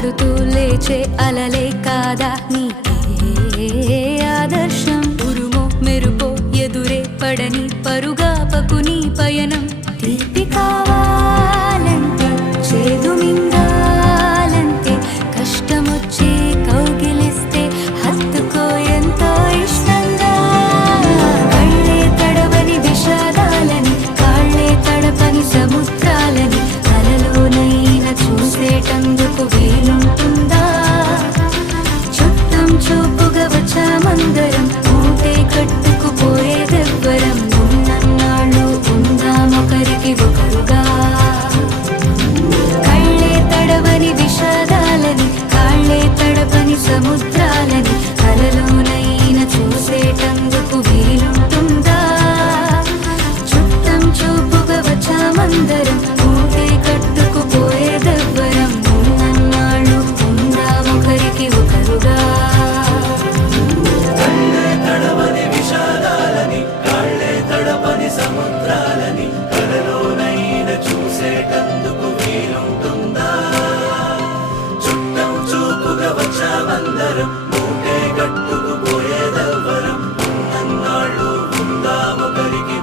పడుతూ లేచే అలలే కాదా నీకే ఆదర్శం ఉరుమో మెరుపో ఎదురే పడని పరుగాపకు నీ పయనం తీపి కావాలంటే చేదు మింగాలంటే కష్టమొచ్చి కౌగిలిస్తే హత్తుకో ఎంతో ఇష్టంగా కళ్ళే తడవని విషాదాలని కాళ్ళే తడపని సముద్రాలని కలలోనైనా చూసేటందుకు వీలుంటుందా చుట్టం చూపుగా వచ్చామందరం మూటే కట్టుకుపోయేదెవ్వరం ఉన్నన్నాళ్ళు ఉందామొకరికి ఒకరుగా కళ్ళే తడవని విషాదాలని కాళ్ళే తడపని సముద్రాలని కలలోనైనా చూసేటందుకు వీలుంటుందా చుట్టం చూపుగా వచ్చామందరం మూటే కట్టుకుపోయేదెవ్వరం ఉన్నన్నాళ్ళు ఉందామొకరికి ఒకరుగా తడవని విషాదాలని కాళ్ళే తడపని సముద్రాలని కలలోనైనా చూసేటందుకు వీలుంటుందా చుట్టం చూపుగా వచ్చామందరం మూటే కట్టుకుపోయేదెవ్వరం ఉన్నన్నాళ్ళు ఉందామొకరికి